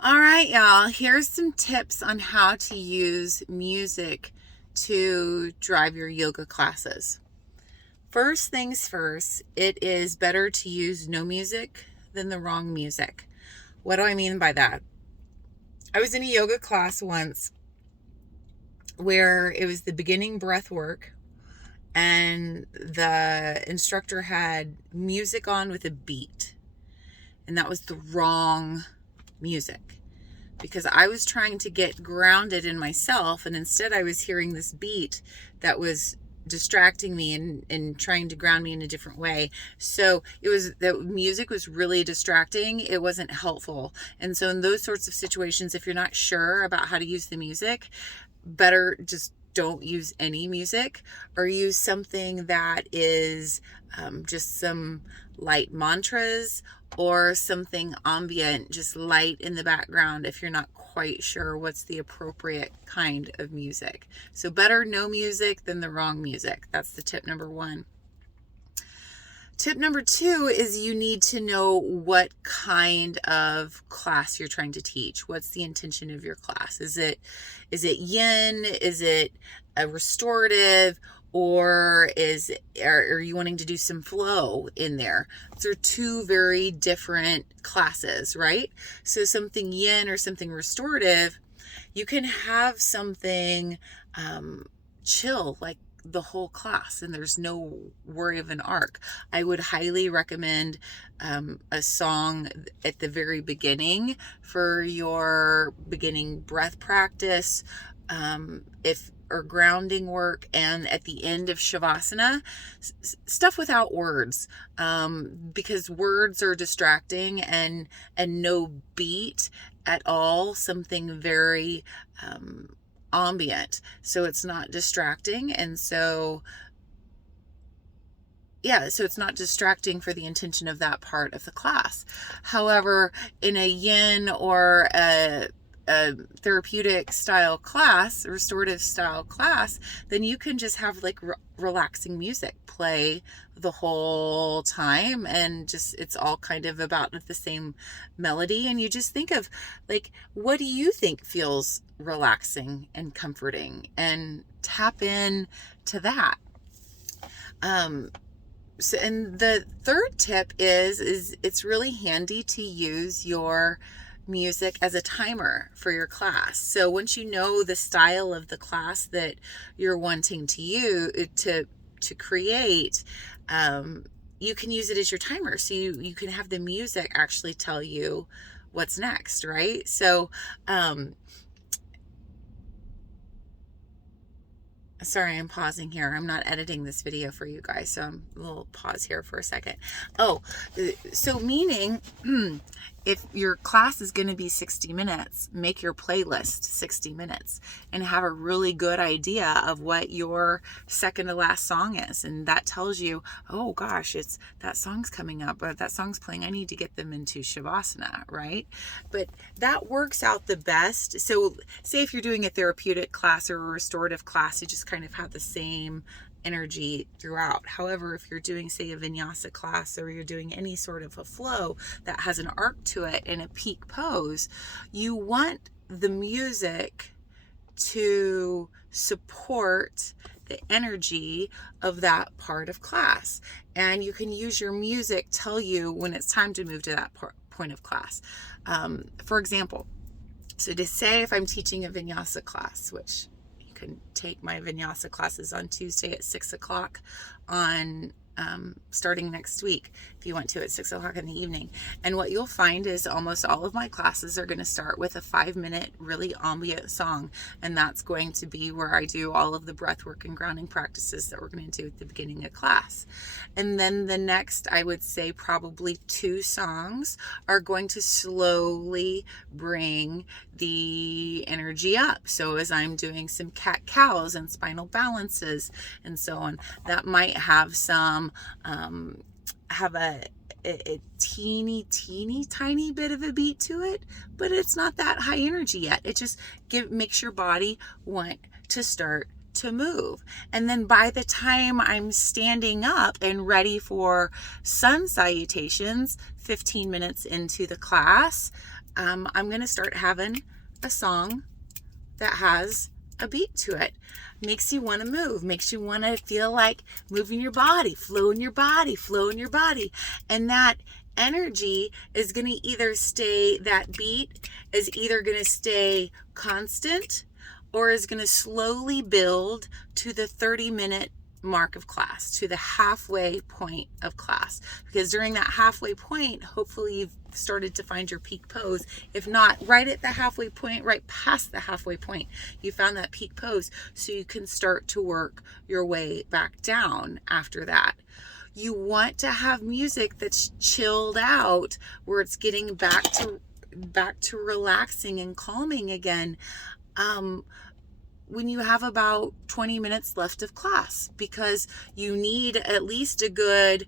All right, y'all. Here's some tips on how to use music to drive your yoga classes. First things first, it is better to use no music than the wrong music. What do I mean by that? I was in a yoga class once where it was the beginning breath work, and the instructor had music on with a beat, and that was the wrong music. Because I was trying to get grounded in myself, and instead I was hearing this beat that was distracting me and trying to ground me in a different way. So the music was really distracting. It wasn't helpful. And so in those sorts of situations, if you're not sure about how to use the music, better just don't use any music, or use something that is just some light mantras or something ambient, just light in the background if you're not quite sure what's the appropriate kind of music. So better no music than the wrong music. That's the tip number one. Tip number two is you need to know what kind of class you're trying to teach. What's the intention of your class? Is it yin? Is it a restorative? Or are you wanting to do some flow in there? Those are two very different classes, right? So something yin or something restorative, you can have something chill, like the whole class, and there's no worry of an arc. I would highly recommend a song at the very beginning for your beginning breath practice, or grounding work, and at the end of Shavasana, stuff without words, because words are distracting, and no beat at all, something very ambient, so it's not distracting. And so it's not distracting for the intention of that part of the class. However, in a yin or a therapeutic style class, restorative style class, then you can just have like relaxing music play the whole time, and just it's all kind of about the same melody, and you just think of like, what do you think feels relaxing and comforting, and tap in to that. So, and the third tip is it's really handy to use your music as a timer for your class. So once you know the style of the class that you're wanting to use to create, you can use it as your timer. So you can have the music actually tell you what's next, right? So sorry, I'm pausing here. I'm not editing this video for you guys, so I'm a little pause here for a second. Oh, so meaning if your class is going to be 60 minutes, make your playlist 60 minutes and have a really good idea of what your second to last song is. And that tells you, oh gosh, that song's coming up, or that song's playing. I need to get them into Shavasana, right? But that works out the best. So say if you're doing a therapeutic class or a restorative class, you just kind of have the same energy throughout. However, if you're doing, say, a vinyasa class, or you're doing any sort of a flow that has an arc to it and a peak pose, you want the music to support the energy of that part of class. And you can use your music tell you when it's time to move to that point of class. For example, so to say if I'm teaching a vinyasa class, which can take my vinyasa classes on Tuesday at 6 o'clock on starting next week, if you want to, at 6 o'clock in the evening. And what you'll find is almost all of my classes are going to start with a 5-minute really ambient song, and that's going to be where I do all of the breath work and grounding practices that we're going to do at the beginning of class. And then the next, I would say probably 2 songs are going to slowly bring the energy up. So as I'm doing some cat-cows and spinal balances and so on, that might have some have a teeny tiny bit of a beat to it, but it's not that high energy yet. It just makes your body want to start to move. And then by the time I'm standing up and ready for sun salutations, 15 minutes into the class, I'm going to start having a song that has a beat to it. Makes you want to move, makes you want to feel like moving your body, flowing your body, flowing your body. And that energy is going to either stay, that beat is either going to stay constant or is going to slowly build to the 30-minute mark of class, to the halfway point of class. Because during that halfway point, hopefully you've started to find your peak pose. If not, right at the halfway point, right past the halfway point, you found that peak pose, so you can start to work your way back down after that. You want to have music that's chilled out, where it's getting back to relaxing and calming again. When you have about 20 minutes left of class, because you need at least a good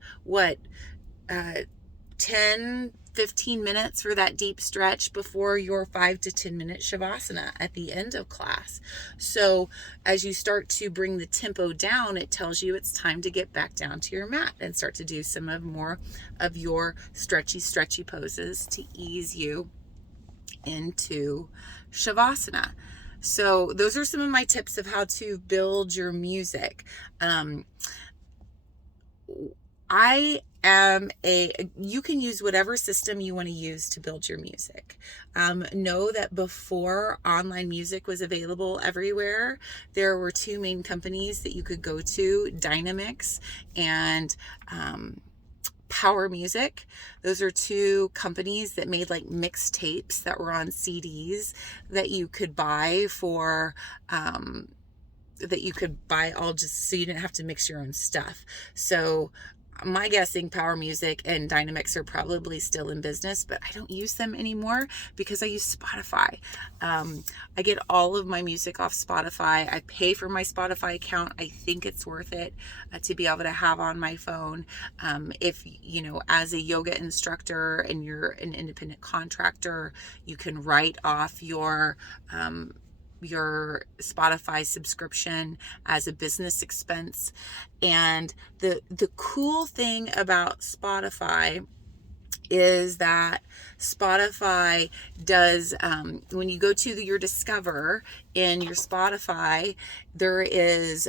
10 15 minutes for that deep stretch before your 5 to 10 minute shavasana at the end of class. So as you start to bring the tempo down, it tells you it's time to get back down to your mat and start to do some more of your stretchy poses to ease you into shavasana. So those are some of my tips of how to build your music. You can use whatever system you want to use to build your music. Know that before online music was available everywhere, there were two main companies that you could go to, Dynamix and Power Music. Those are two companies that made like mixtapes that were on CDs that you could buy for all, just so you didn't have to mix your own stuff. So my guessing, Power Music and Dynamix are probably still in business, but I don't use them anymore because I use Spotify. I get all of my music off Spotify. I pay for my Spotify account. I think it's worth it to be able to have on my phone. If, as a yoga instructor and you're an independent contractor, you can write off your Spotify subscription as a business expense. And the cool thing about Spotify is that Spotify does, when you go to your Discover in your Spotify, there is,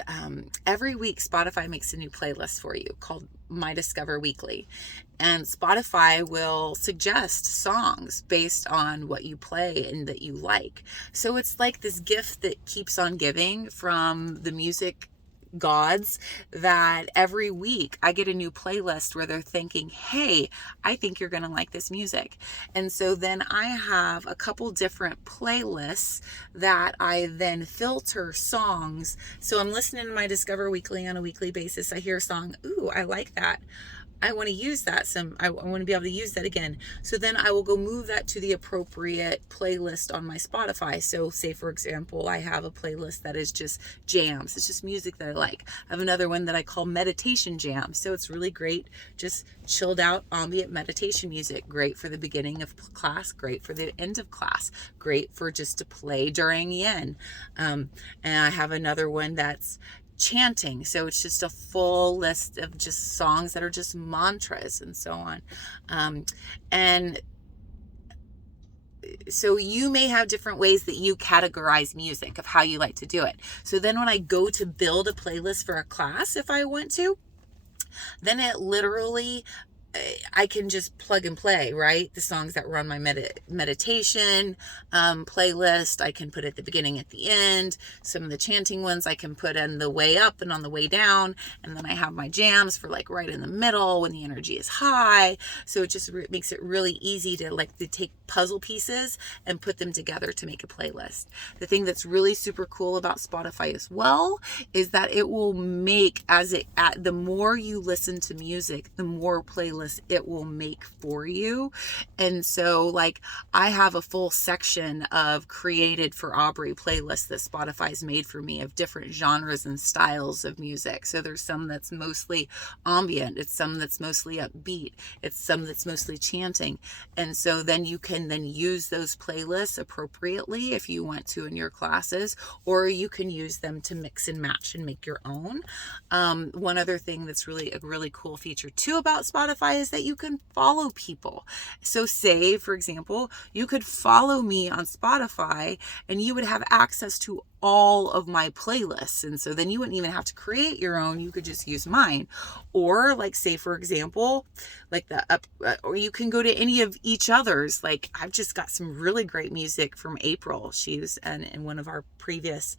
every week Spotify makes a new playlist for you called My Discover Weekly. And Spotify will suggest songs based on what you play and that you like. So it's like this gift that keeps on giving from the music gods, that every week I get a new playlist where they're thinking, hey, I think you're going to like this music. And so then I have a couple different playlists that I then filter songs. So I'm listening to my Discover Weekly on a weekly basis. I hear a song, ooh, I like that. I want to use that I want to be able to use that again. So then I will go move that to the appropriate playlist on my Spotify. So say, for example, I have a playlist that is just jams. It's just music that I like. I have another one that I call meditation jams. So it's really great, just chilled out ambient meditation music. Great for the beginning of class, great for the end of class, great for just to play during yin. And I have another one that's chanting. So it's just a full list of just songs that are just mantras and so on. And so you may have different ways that you categorize music of how you like to do it. So then when I go to build a playlist for a class, if I want to, then it literally, I can just plug and play, right? The songs that were on my meditation playlist, I can put at the beginning, at the end. Some of the chanting ones I can put on the way up and on the way down. And then I have my jams for like right in the middle when the energy is high. So it just makes it really easy to take puzzle pieces and put them together to make a playlist. The thing that's really super cool about Spotify as well is that it will make, the more you listen to music, the more playlists it will make for you. And so I have a full section of created for Aubrey playlists that Spotify's made for me of different genres and styles of music. So there's some that's mostly ambient, it's some that's mostly upbeat, it's some that's mostly chanting. And so then you can then use those playlists appropriately if you want to in your classes, or you can use them to mix and match and make your own. One other thing that's really a really cool feature too about Spotify Spotify is that you can follow people. So say, for example, you could follow me on Spotify and you would have access to all of my playlists. And so then you wouldn't even have to create your own. You could just use mine. Or like, say, for example, like or you can go to any of each other's. Like, I've just got some really great music from April. She was in one of our previous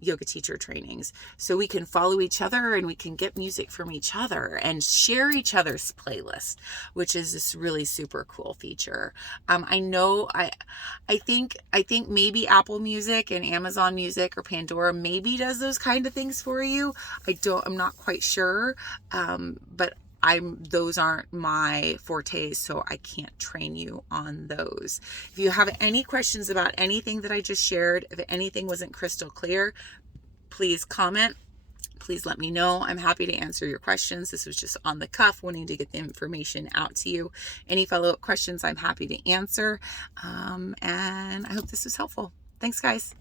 yoga teacher trainings. So we can follow each other and we can get music from each other and share each other's playlists, which is this really super cool feature. I think maybe Apple Music and Amazon Music or Pandora maybe does those kind of things for you. I'm not quite sure. But those aren't my fortes, so I can't train you on those. If you have any questions about anything that I just shared, if anything wasn't crystal clear, please comment. Please let me know. I'm happy to answer your questions. This was just on the cuff, wanting to get the information out to you. Any follow-up questions, I'm happy to answer. And I hope this was helpful. Thanks, guys.